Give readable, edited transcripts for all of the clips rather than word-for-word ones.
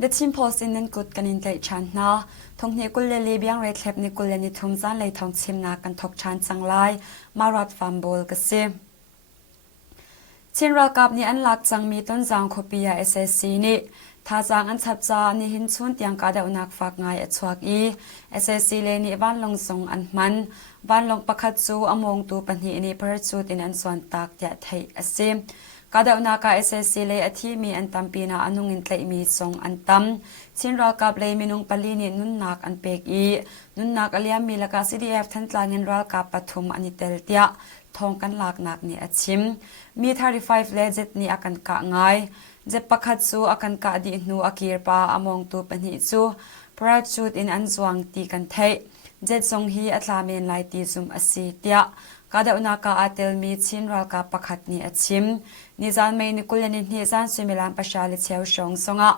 The team post in and good kanin late chan na thong ni kulli Biangreithlep ni kulli ni thum Zaanlei Thawngchimnak kan thok chan Zaanlei marat fambol kasi Chinra kap ni an lak chang mi ton jang khopia SSC ni tha jang an chapcha ni hin chun tiang ka da unak fak ngai achuak I SSC le ni van long song an man van long pakhat chu among tu panhi ni per chu tin an swan tak tia thei ase kada unaka SSC le athi mi an tampina anungin tlei mi song an tam chinra kap le minung palini nunnak an pek I nunnak aliam mi laka CDF thantlangin ral kap pathum ani tel tia thong kan lak nak ni achim mi 35 legit ni akan ka ngai je pakhat chu akan ka di hnu akir pa among tu pani chu parachute in an zwang ti kan thei je song hi atlamen lai ti zum asi tia kada unaka atel mi chinra ka pakhat ni achim ni zan mai ni kulani ni zan sumilam pashali cheu shong songa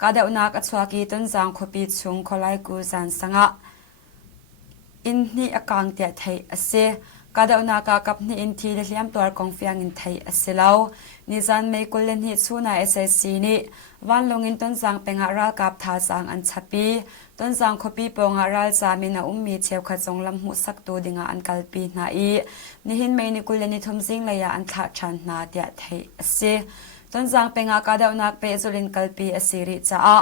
kada unaka chhuaki ton jang khopi chung kholai ku zan sanga in ni akang tia thei ase kada unaka kapni in thi le hliam tor kongfiang in thei asilo ni zan mai kulen hi chuna SSC ni wanlong in ton jang penga ral kap tha sang an chapi ton jang khopi ponga ral chamina ummi cheu kha chonglam hu sak tu dinga an kalpi na I ni hin mai ni kulen ni thumjing laya an tha than na tia thei ase ton jang penga kada unak pe zulin kalpi asiri cha a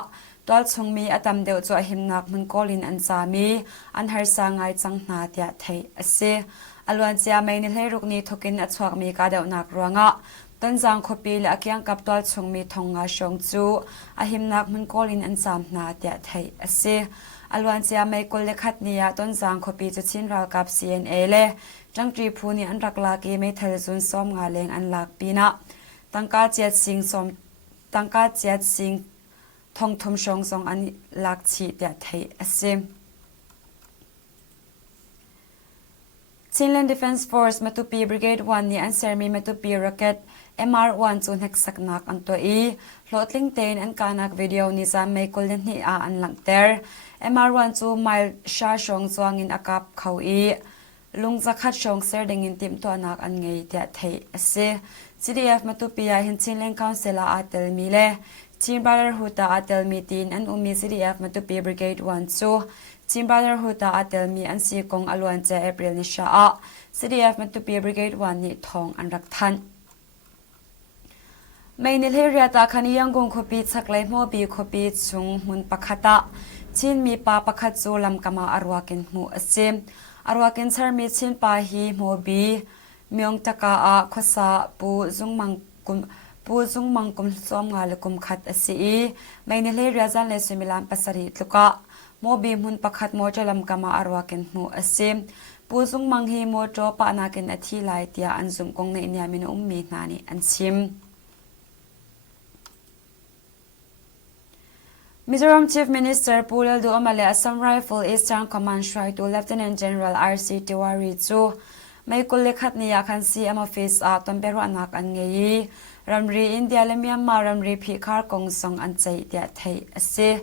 tol chungmi atam deu chu himnak mun kolin an chami an har sangai changna tia thei ase alwan chia mai ni hlei ni thokin achhuak mi ka deuh nak ruanga tonjang khopi le akyang kaptol chungmi thonga shong chu ahimnak mun kolin an cham na tia thei ase alwan chia mai kol le khat nia tonjang khopi chu chinral kap CNA le tangtri phuni an rakla ki mai thal zun som nga leng an lak pina tangka chiat sing thong thum shong song an lak chi tia thei ase Chinland Defence Force Matupi Brigade 1 ni an sermi Matupi rocket MR1 chu nek saknak an to I hlotling ten an kanak video ni zam mai kolden ni a an langter MR1 chu mile sha shong chuangin akap khau I lungza khat shong ser dingin tim to anak an ngei tia thei ase CDF Matupi a hin Chinland Council a atel mi le Team Brotherhood a atel mi tin an umi CDF Matupi Brigade 1 chu Team Brotherhood a atel mi an si kong alwan che April ni sha a CDF Matupi Brigade 1 ni thong an rak than mai ni heria ta khani yanggong khopi chaklai mo bi khopi chung mun pakhata chin mi pa pakhat chu lam kama arwakin mu ase arwakin charmi chin pa hi mo bi myong taka a khosa pu zungmang kum som nga le kum khat ase I mai ni heria zan le sumilam pasari tluka mobi mun pakhat mo chalam kama arwakin mu ase puzung manghi mo cho pa nakin athi lai tia anzum kong na inyamin ummi nani anchim Mizoram Chief Minister Pulal Du Omale Assam Rifle Eastern Command Shri to Lieutenant General R.C. Tiwari chu mai kullekhat niya khan CM office a tombero anak an ngei ramri India le Myanmar ramri phikhar kongsong an chei tia thei ase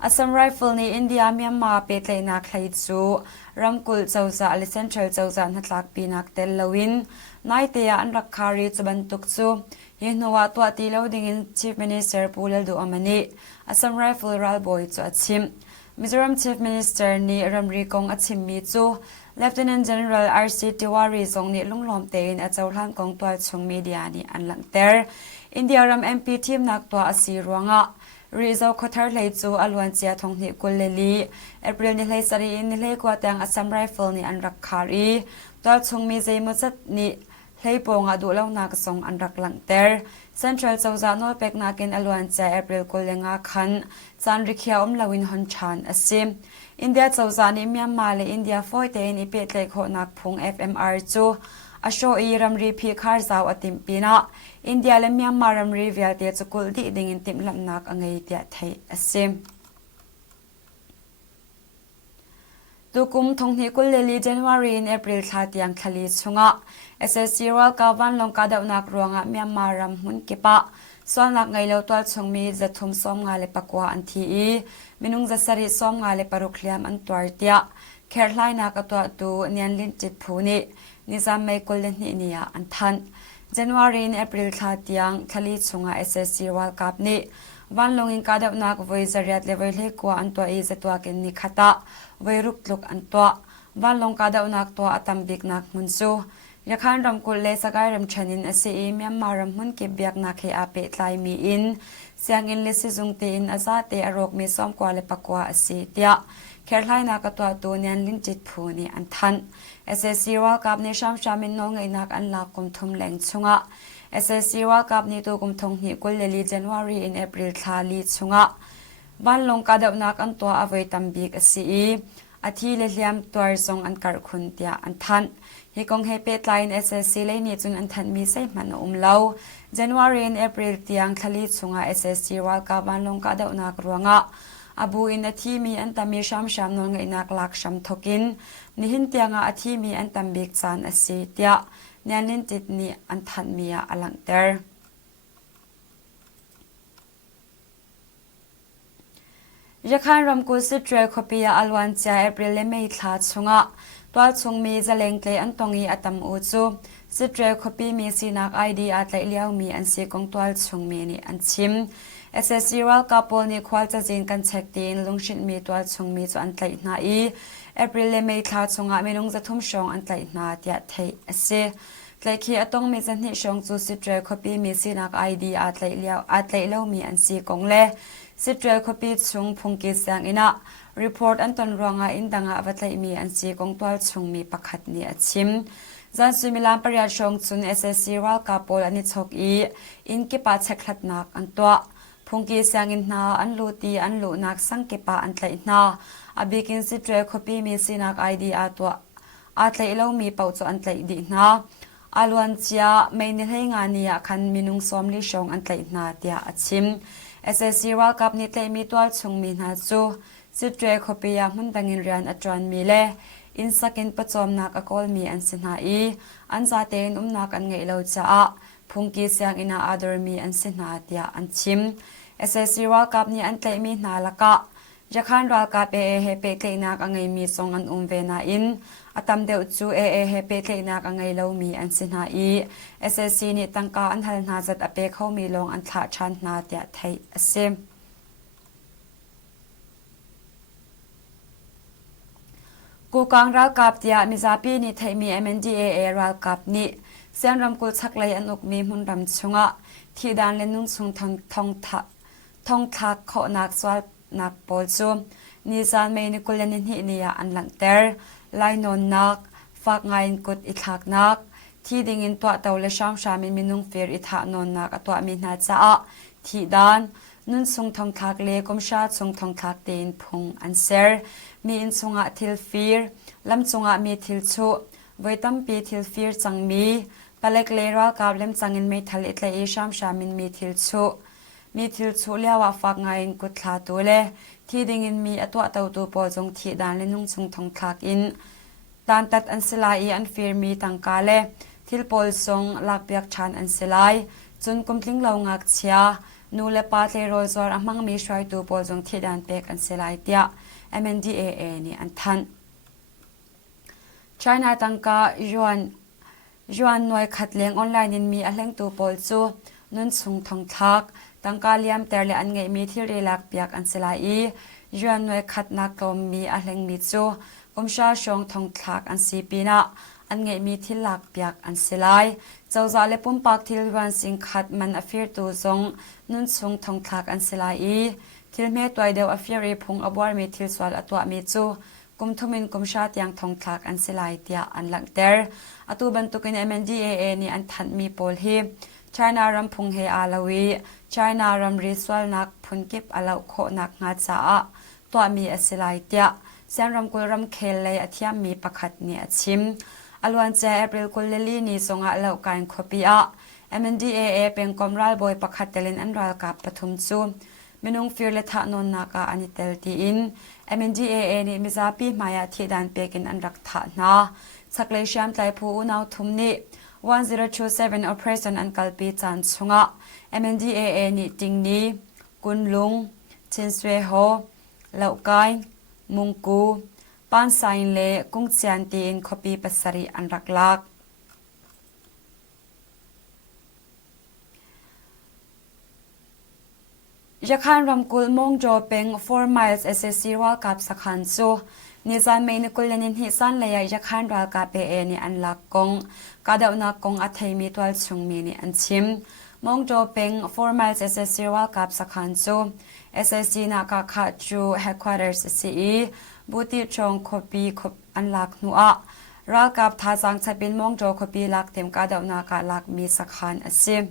Assam Rifle ni India Myanmar petlei na khlai chu ramkul chawza ali central chawza natlak pinak tel lowin naitea an rakhari chubantuk chu hinwa to ti loading Chief Minister Pulal Du Omani Assam Rifle ralboy chu achim Mizoram Chief Minister ni ramri kong achim mi chu Lieutenant General R.C. Tiwari zong ni lunglom tein a chawhlan kong twal chung media ni an langter India ram MP team nak to asi ruanga Rizal Khothar lei chu alwan chia thongni kulleli April ni hlei sari ni hlei kwa tang Assam Rifle ni an rakhari twal chung mi zeimo chat ni hlei ponga du lo nak song an rak langter Central chawza no pek nakin alwan cha April kullenga khan chan rikhia lawin hon chan ase India chawza ni Myanmar le India foite ni petlei kho nak phung FMR chu asho I ramri phikhar zaw atim pina India le Myanmar ramri viate chukul di dingin tim lamnak angai tia thei ase tukum thongni kulleli January in April thatiang khali chunga SSC World Cup van long kada unak ruanga Myanmar ram hun kepa sonak ngai lo twal chungmi zathum som nga le pakwa an thi I minung zasari som nga le parukliam an twartia kherhlai na ka to tu nianlin chit phuni nizam mai kullen ni nia an than January in April thatiang khali chunga SSC World Cup ni วันลงอินกาเดนักไว้จริตเลเวลให้กว่าอันตัวจะตัวกินนิคตะไว้รุกลุกอันตัววันลงกาเดนักตัวอัตมบิกนักมุนซูยาขันรำกุลเลสกายรำชันินเสียมีมารำมุนเก็บเบียกนักให้อาเปตไลมีอินเสียงอินเลสิจุงตีนอาซาเตอรกมีซ้อมกว่าเลปกว่าสีเตียแค่ไล่นักตัวตัวเนียนลินจิตผูนี่อันทันSSC ว่ากับในชามชามินน้องไงนักอันลักกุมทุมแหลงชงะSSC ว่ากับในตัวกุมทงหิกุลเลลี January in April ทาลีชงะวันลงกาเดนักอันตัวอวัยตัมบิกสีอาทิเลเลียมตัวทรงอันการคุนเตียอันทันฮิกงเฮเปตไลน์ SSC เลยนี่จุนอันทันมีใส่มันเล่า January in April เตียงทาลีชงะ SSC ว่ากับวันลงกาเดนักรัวงะอาบูอินอาทิมีอันตามีชามชามน้องไงนักลักชามทกินนิหินเตียงอาทิมีอันตัมบิกจานอสีเตียเนียนินจิตนี่อันทันมีอลังเตอร์ยาขันรำกุลสิตรคอปียอลวันจาเอปริลเลไม่ขาดชงะตัวชงมีจะเล็งเตยอันตงอีอัตมอุจูสิตรคอปีมีสีนักไอดีอัตไลเลียวมีอันสีกงตัวชงมีนี่อันชิมSSC รัลกับปอนี่ควาจะจีนกันเช็คตีนลงชินมีตัวชงมีจอันไตนาอีเอปริลเลไม่ขาดชงะไม่ลงจะทุ่มชงอันไตนาเดียเทเสไตขี้อตงมีจันทิชงจูสิตรคอปีมีสีนักไอดีอัตไลเลียวมีอันสีกงเล่สิตรคอปีชงพุงกิสังอินะรีพอร์ตอันตนรวงอินดังอาวัตไลมีอันสีกงตัวชงมีประคัดนี่ชิมจันสุมิลานปริยชงจุน SSC รัลกับปออันนี้ชกอีอินกิปัดเช็คลัดนักอันตัวพุงกีเสียงอินนาอันลูตีอันลูนักสังเกปาอันไตนาอบิกินสิเตรคอปีมีสินักไอดีอาตัวอาไตเรามีเป่าจอันไตดีนาอาลวนเจียไม่นิให้งานนี้คันมินุงสมลิชงอันไตนาเตียอชิม SSC รัลกับนิเตมีตัวชงมีนาจูสิเตรคอปียมุนดังอินเรียนอัจวนมีเลอินสักินปจอมนักอกอลมีอันสินาอีอันซาเตนนักอันไงเราจ้าพุงกีเสียงอินาอาดอร์มีอันสินาเตียอันชิมSSC รัลกับนี่อันเตมีนาละกะจะขันรัลกับเฮเปเตนักอังไงมีทรงอันเวนาอินอาตามเดวจูเฮเปเตนักอังไงเรามีอันสินาอี SSC นี่ตั้งกาอันทันนาจัดอเปเขามีลงอันทะชันนาเตียไทยเซมกูกังรัลกับเตียมิซาปีนี่ไทยมี MNDAA รัลกับนี่เสียงรำกุลชักเลยอันอุกมีมุนรำชงะที่ด้านเลนุ่งซุงทองทักขอนักสวดนักปอลซูนิจานไม่นิกุลนินหินียอันหลังเตอร์ไลนนนักฝากงานกุดอิทักนักที่ดิ่งอินตัวเตาเลชามชามิมินุงเฟียร์อิทักนนนักตัวมินาจ้าที่ด้านนุ่นซุงทองทักเลกุมชาซุงทองทักเตนพงอันเซอร์มีอินซุงะทิลฟีร์ลำซุงะมีทิลชูไว้ตั้มปีทิลฟีร์จังมีปเล็กเลรัลกับเล่มจังอินไม่ทะเลทะเลชามชามินมีทิลชูเลี้ยวฝากงานกุดลาตัวเลที่ดิ่งอินมีตัวเตาตัวปอจงที่ด้านเลนุ่งชงทองทักอินด้านตัดอันสลายอันฟิร์มีตังกาเลทิลปอลทรงลักเบียกชันอันสลายจนกุมทิ้งเหล่างักเชียนูเลปาเตโรซอร์มังมีช่วยตัวปอจงที่ด้านเป็กอันสลายเตีย MNDAA นี่อันทัน China ตังกาจวนหน่วยขัดเลี้ยงออนไลน์นินมีอันเล่งตัวปอลจูนุ่นชงทองทักตั้งกาเลียมแต่ละอันไงมีที่เรลักเปียกอันสลายจวนหน่วยขัดนักกมมีอันเล่งมีจูกุมชาชงทองทักอันสีปีนะอันไงมีที่ลักเปียกอันสลายเจ้าจ่าเลปุ่มปากที่วันสิงขัดมันอฟิร์ตัวทรงนุ่นชงทองทักอันสลายที่เมตัวเดียวอฟิร์พงอบวารมีที่สวดตัวมีจูกุมทุมินกุมชาติยังทองทักอันสลายเตียอันหลังเตอร์อตัวบรรทุกิน MNDAA นี่อันทันมีโพลฮีChina รำพงเฮอาลาวี China รำริสวลนักพุนกิบอาลาโคนักงาจ้าตัวมีอสิไลเตียเสียงรำกุลรำเคลเลยอธิยมมีประคัดเนี่ยชิมอลวันเจเอปริลกุลเลลีนี่ส่งอาลาการคบีอา MNDAA เป็นกอมรัลบอยประคัดเตลินอันรัลกับปฐุมจูเมนุงฟิร์เลทานนนักอันเตลตีอิน MNDAA นี่มิซาปีมายาที่ดันเปกินอันรักฐานาสักเลชยามใจผู้นาวทุมนี่1027 operation อันกัลปีจันชงะ MNDAA นี่ติงนี้กุนลุงชินสเวโฮเหล่ากายมุงกูปานไซน์เลกุ้งเซียนตีนคอปีปัสสรีอันรักลักย ยาคันรำกุลมงโจเป็น4 miles SSC ว่ากับสักขันซูนิจานไม่นกุลนินหิสันเลยยาคันรากับเอนี่อันลักกงกาเดวนักกงอัฐมีตัวชงมีนี่อันชิมมงโจเป็น4 miles SSC ว่ากับสักขันซู SSC นักขัดจู headquarters CE บุตรชงคบีอันลักนัวรากับท่าจังจะเป็นมงโจคบีลักเต็มกาเดวนักลักมีสักขันอซิม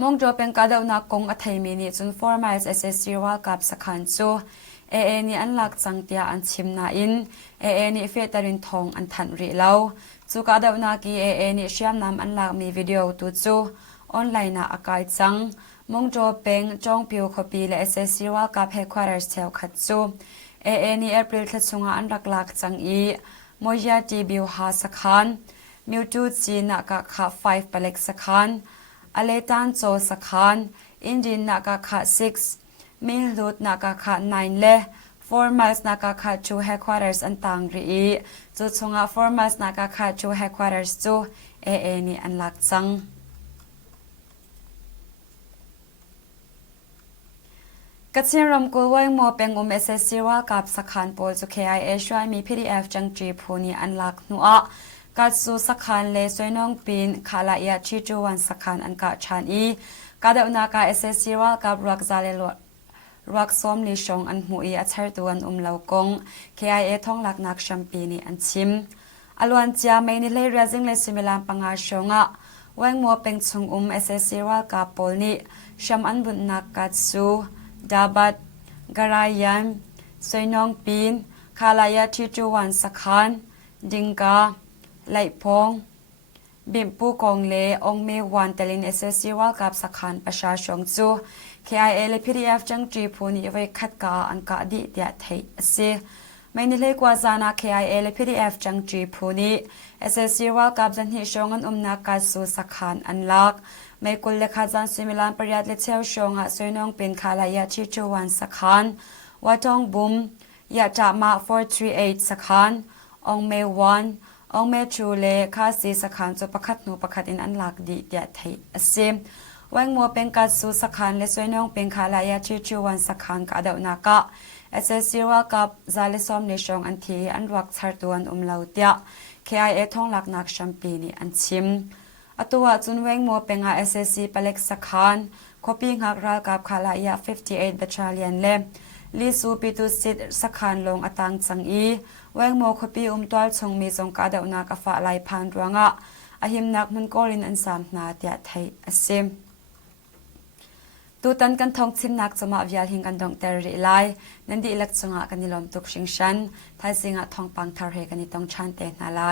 มงโจเป็นกาเดวนักกงอัฐมีนี่จน4 miles SSC ว่ากับสักขันซูนี่อันลักจังเตียอันชิมนาอินนี่เฟตรินทองอันทันรีเลาจูกาเดวนากีนี่เชื่อมนำอันลักมีวิดีโอตุจูออนไลน์นาอากาศจังมงโจเป็นจงพิวคบีและ SSC ว่ากับเฮควาร์สเทลขัดจูนี่เอพริลทัดซุงอันลักจังอีมอยาจีบิวหาสักขันมิวจูจีนักขา5เปล็กสักขันอเลตันโจสักขันอินดินนักขา6มิลุดนักขา9เล่4 miles นักขาจู headquarters อันต่างรีจุดชง4 miles นักขาจู headquarters จูนี่อันลักจังกัจจิรำกุลว่ามัวเป็นSSC ว่ากับสักขันโปลจู KIA ช่วยมี PDF จังจีพูนีอันลักนัวกัดสู่สักขันเลสวยน้องปีนขาลายาชิจูวันสักขันอันกะชานอีกาเดวนากา SSC ว่ากับรักซาเลลรักซ้อมลิชงอันหูอีอัชร์ตัวนเหลากง KIA ท่องหลักนักชัมปีนีอันชิมอลวนเจียไม่นิเลยเรียจิงเลสิมิลานปังอาชงะว่ามัวเป็นชงSSC ว่ากับโปลนีชัมอันบุญนักกัดสู่ดาบัดกรายันสวยน้องปีนคาลายาชิจูวันสักขันดิงกาไหลพงบิมปูกองเลองเมวันเตลินSSC ว่ากับสักขันประชาชนจู KIA และ PDF จังจีพูนีไว้คัดกาอันกาดิเดียไทยเสียไม่นิเลยกว่าจานา KIA และ PDF จังจีพูนี SSC ว่ากับจันทิชงอันนักการสู่สักขันอันลักไม่กุลเลขาจันสิมิลานประหยัดเลเชลชงสวยน้องเป็นคาลายาชิจูวันสักขันว่าจงบุมยาจามา438สักขันองเมวันองเมชูเลคาสีสักขันจุประคัดนูประคัดอินอันลักดิเดียไทยเสียวังมัวเป็นการสู่สักขันและสวยน้องเป็นคาลายาชิจูวันสักขันกาเดวนากะ SSC ว่ากับซาเลซอมในชงอันทีอันรักชาร์ตวนเหลาเตีย KIA ท่องหลักนักชัมปีนีอันชิมตัวจุนเวงมัวเป็นSSC เปล็กสักขันคบปีหักรากับคาลายา58 battalion เล่ลิสูปิตุสิทสักขันลงอตังจังอีเวงมัวคบปีตัวชงมีสงกาเดวนากฟ้าลายพันรวงอหิมนักมันกอลินอันสามนาเตียไทยอเซมตูตันกันทองชิมนักสมาวิยาหิงกันดงเตอริไลนันดีเล็กจงกันนิลมตุกชิงชันไทยสิงห์ทองปังทาร์เฮกันนิตองชันเตนาไล